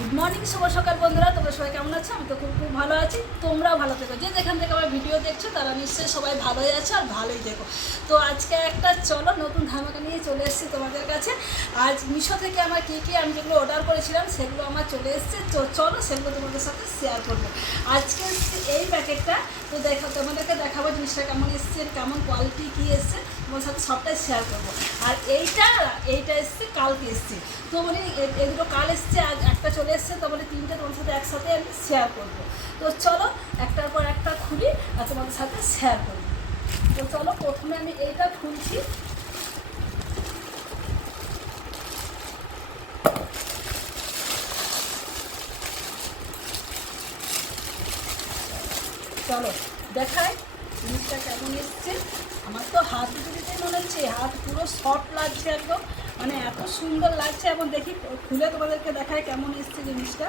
Good morning শুভ সকাল বন্ধুরা। তোমরা সবাই কেমন আছো? আমি তো খুব খুব ভালো আছি। তোমরাও ভালো থেকো। যে যেখান থেকে আমার ভিডিও দেখছ, তারা নিশ্চয়ই সবাই ভালোই আছে আর ভালোই দেখো তো আজকে একটা চলো নতুন ধামাকা নিয়ে চলে এসেছি তোমাদের কাছে। আজ মিশো থেকে আমার কী কী আমি যেগুলো অর্ডার করেছিলাম, সেগুলো আমার চলে এসেছে। তো চলো সেগুলো তোমাদের সাথে শেয়ার করব। আজকে এই প্যাকেটটা তো দেখো তোমাদেরকে দেখাবো জিনিসটা কেমন এসছে, কেমন কোয়ালিটি কী এসছে। তোমার সাথে সবটাই শেয়ার করব। আর এইটা এইটা এসছে, কালকে এসছে। তো মানে এ- এগুলো কাল এসছে আজ একটা চলে এসছে, তো মানে তিনটে তোমার সাথে একসাথে আমি শেয়ার করব। তো চলো, একটার পর একটা খুলি, আর তোমাদের সাথে শেয়ার করব। তো চলো, প্রথমে আমি এইটা খুলছি। চলো, দেখাই। জিনিসটা কেমন এসছে? আমার তো হাত দিতে মনে হচ্ছে হাত পুরো সফট লাগছে একদম। মানে এত সুন্দর লাগছে এবং দেখি খুলে তোমাদেরকে দেখায় কেমন এসছে জিনিসটা।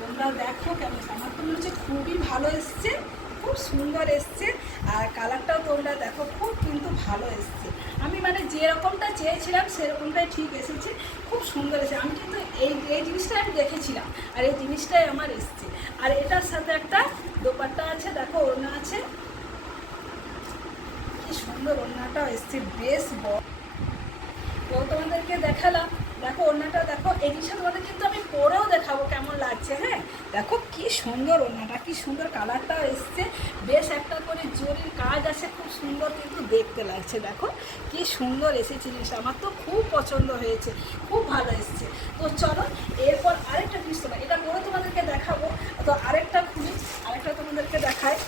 তোমরা দেখো কেমন আমার তো মনে হচ্ছে খুবই ভালো এসছে, খুব সুন্দর এসছে। আর কালারটাও তোমরা দেখো, খুব কিন্তু ভালো এসছে। আমি মানে যেরকমটা চেয়েছিলাম, সেরকমটাই ঠিক এসেছে, খুব সুন্দর এসেছে। আমি কিন্তু এই এই জিনিসটা আমি দেখেছিলাম, আর এই জিনিসটাই আমার এসছে। আর এটার সাথে একটা দোপাট্টা আছে, দেখো ওড়না আছে। কি সুন্দর ওড়নাটা এসছে, বেশ বড়। তো তোমাদেরকে দেখালাম, দেখো ওড়নাটা, দেখো এই জিনিসটা তোমাদের কিন্তু আমি পরেও দেখাবো কেমন লাগছে হ্যাঁ? দেখো কি সুন্দর ওড়নাটা, কি সুন্দর কালারটাও এসছে। বেশ একটা করে জরির কাজ আছে, খুব সুন্দর কিন্তু দেখতে লাগছে, দেখো। কি সুন্দর এসেছে জিনিসটা, আমার তো খুব পছন্দ হয়েছে, খুব ভালো এসছে। তো চলো, এরপর আরেকটা জিনিস তোমার এটা পরে তোমাদেরকে দেখাবো। তো আরেকটা তোমাদেরকে দেখায়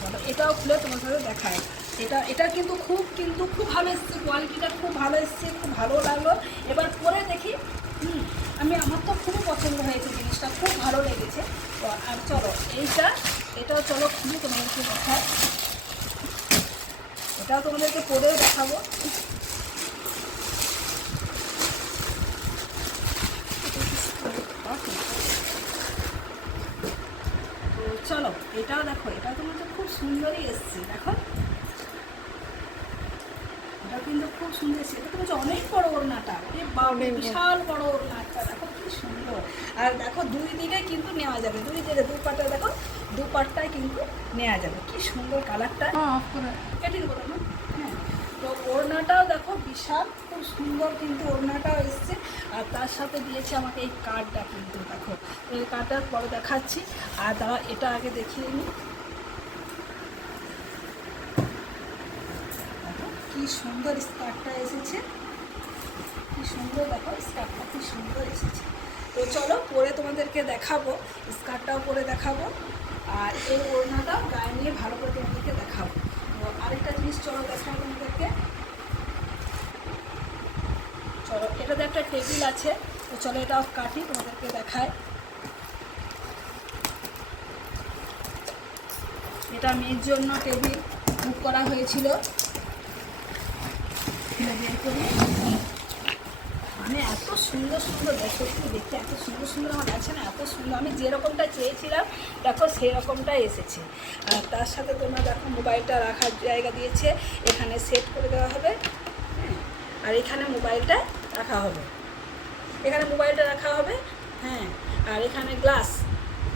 চলো এটাও খুলে সাথে দেখায়। এটা এটা কিন্তু খুব কিন্তু খুব ভালো এসছে কোয়ালিটিটা খুব ভালো এসছে, খুব ভালো লাগল। এবার পরে দেখি, হুম, আমি, আমার তো খুবই পছন্দ হয়েছে জিনিসটা, খুব ভালো লেগেছে। আর চলো, এইটা, এটা চলো খুবই তোমাদেরকে দেখায়। এটাও তোমাদেরকে পরেও দেখাবো তো চলো এটাও দেখো এটা তোমার তো খুব সুন্দরই এসছে দেখো। এটা কিন্তু খুব সুন্দর এসছে। এটা তোমার অনেক বড় ওড়নাটা বিশাল বড় ওড়নাটা দেখো কি সুন্দর। আর দেখো দুই দিকে কিন্তু নেওয়া যাবে দুই দিকে দুপাটটা দেখো দু দুপাটটাই কিন্তু নেওয়া যাবে। কি সুন্দর কালারটা। কেটে দেবো না ওড়নাটাও দেখো বিশাল, খুব সুন্দর কিন্তু ওড়নাটাও এসছে। আর তার সাথে দিয়েছে আমাকে এই কার্ডটা কিন্তু, দেখো। এই কার্ডটার পরে দেখাচ্ছি। আর তারা এটা আগে দেখিয়ে নিই কি সুন্দর স্কার্টটা এসেছে। কি সুন্দর, দেখো, স্কার্টটা কি সুন্দর এসেছে। তো চলো, পরে তোমাদেরকে দেখাবো, স্কার্টটাও পরে দেখাবো। আর এই ওড়নাটাও গায়ে নিয়ে ভালো করে তোমাদেরকে দেখাবো। আরেকটা জিনিস, চলো দেখাই তোমাদেরকে। চলো, এটাতে একটা টেবিল আছে। তো চলো এটাও কাটি, তোমাদেরকে দেখায় এটা মেয়ের জন্য টেবিল বুক করা হয়েছিল। বের করি মানে এত সুন্দর সুন্দর সত্যি দেখতে এত সুন্দর সুন্দর আমার লাগছে না, এত সুন্দর, আমি যেরকমটা চেয়েছিলাম, দেখো সেরকমটাই এসেছে। আর তার সাথে তোমরা দেখো মোবাইলটা রাখার জায়গা দিয়েছে, এখানে সেট করে দেওয়া হবে হ্যাঁ আর এখানে মোবাইলটা রাখা হবে। এখানে মোবাইলটা রাখা হবে হ্যাঁ আর এখানে গ্লাস,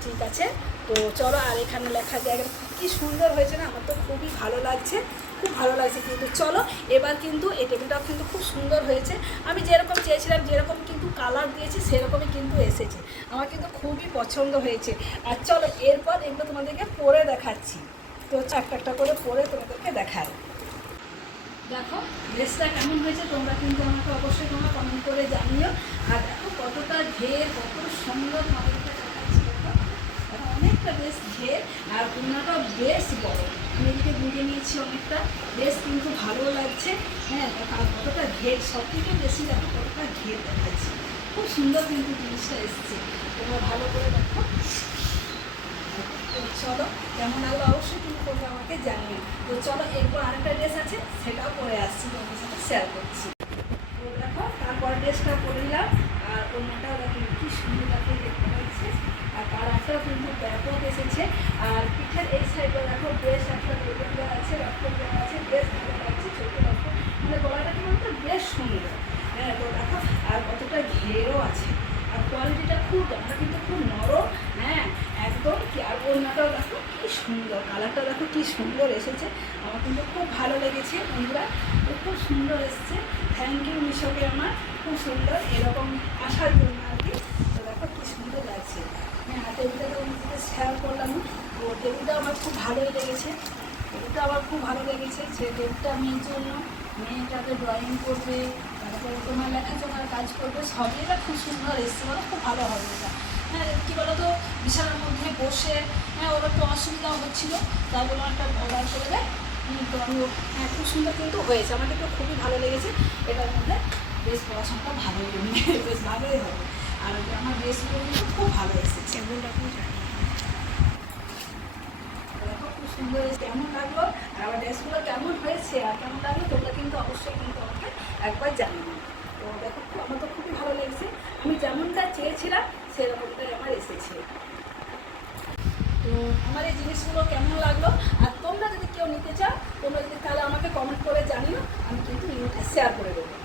ঠিক আছে? তো চলো আর এখানে লেখা জায়গা কি সুন্দর হয়েছে না? আমার তো খুবই ভালো লাগছে, খুব ভালো লাগছে কিন্তু। চলো, এবার কিন্তু এই টেবিলটাও কিন্তু খুব সুন্দর হয়েছে। আমি যেরকম চেয়েছিলাম, যেরকম কিন্তু কালার দিয়েছি, সেরকমই কিন্তু এসেছে। আমার কিন্তু খুবই পছন্দ হয়েছে। আর চলো, এরপর এগুলো তোমাদেরকে পরে দেখাচ্ছি। তো চারটা একটা করে পরে তোমাদেরকে দেখায় দেখো ড্রেসটা কেমন হয়েছে তোমরা কিন্তু আমাকে অবশ্যই তোমরা কমেন্ট করে জানিও। আর দেখো কতটা ঘের কত সুন্দর তোমাদেরকে অনেকটা বেশ ঘের আর ওনাটাও বেশ বড়। আমি এদিকে বুঝে নিয়েছি অনেকটা। বেশ কিন্তু ভালো লাগছে। হ্যাঁ আর কতটা ঘের সব থেকে বেশি দেখো কতটা ঘের দেখাচ্ছি। খুব সুন্দর কিন্তু জিনিসটা এসছে। তোমরা ভালো করে দেখো। চলো, কেমন লাগল অবশ্যই তুমি তোমরা আমাকে জানিও। তো চলো, এরপর আরেকটা ড্রেস আছে, সেটাও পরে আসছি, তোমাদের সাথে শেয়ার করছি। তো দেখো, তারপর ড্রেসটা পরে নিলাম। আর অন্যটাও দেখো, কি সুন্দর দেখো, দেখতে পাচ্ছি আর তার কালারটাও কিন্তু ব্যাপক এসেছে। আর পিঠের এই সাইডে দেখো, বেশ একটা দেওয়া আছে রক্ত দেওয়া আছে, বেশ ভালো লাগছে ছোটো রক্ত মানে গলাটা কি বলতো? বেশ সুন্দর। হ্যাঁ তো দেখো, আর কতটা ঘেরও আছে। আর কোয়ালিটিটা খুব জামাটা কিন্তু খুব নরম। হ্যাঁ একদম কি, আর ওড়নাটাও দেখো, কি সুন্দর। কালারটা দেখো, কি সুন্দর এসেছে। আমার কিন্তু খুব ভালো লেগেছে, বন্ধুরা। খুব সুন্দর এসেছে। থ্যাংক ইউ মিশোকে আমার খুব সুন্দর, এরকম আসার জন্য আর কি। তো দেখো, কি সুন্দর লাগছে। হ্যাঁ টেবিলটা তো নিজেকে শেয়ার করলাম। তো টেবিলটা আমার খুব ভালোই লেগেছে। টেবিলটা আমার খুব ভালো লেগেছে যে টেবিলটা মেয়ের জন্য মেয়েটাকে ড্রয়িং করবে, তারপরে তোমার লেখাচোখার কাজ করবে, সবই এটা খুব সুন্দর এসছে। বলো, খুব ভালো হবে এটা। হ্যাঁ কী বলো তো, বিছানার মধ্যে বসে হ্যাঁ ওর একটু অসুবিধা হচ্ছিল বলে একটা অর্ডার করে তো আমি ও- হ্যাঁ খুব সুন্দর কিন্তু হয়েছে। আমার কিন্তু খুবই ভালো লেগেছে। এটার মধ্যে বেশ পড়াশোনাটা ভালোই বেশ ভালোই হবে। আর আমার ড্রেসগুলো কিন্তু খুব ভালো এসেছে রকম খুব সুন্দর এসে কেমন লাগল? আর আমার ড্রেসগুলো কেমন হয়েছে আর কেমন লাগল? তোমরা কিন্তু অবশ্যই কিন্তু আমাকে একবার জানিও। তো দেখো খুব- আমার তো খুবই ভালো লেগেছে। আমি যেমনটা চেয়েছিলাম সেরকমটাই আমার এসেছে। তো আমার এই জিনিসগুলো কেমন লাগল? আর তোমরা যদি কেউ নিতে চাও, তোমরা যদি তাহলে আমাকে কমেন্ট করে জানিও, আমি কিন্তু শেয়ার করে দেবো।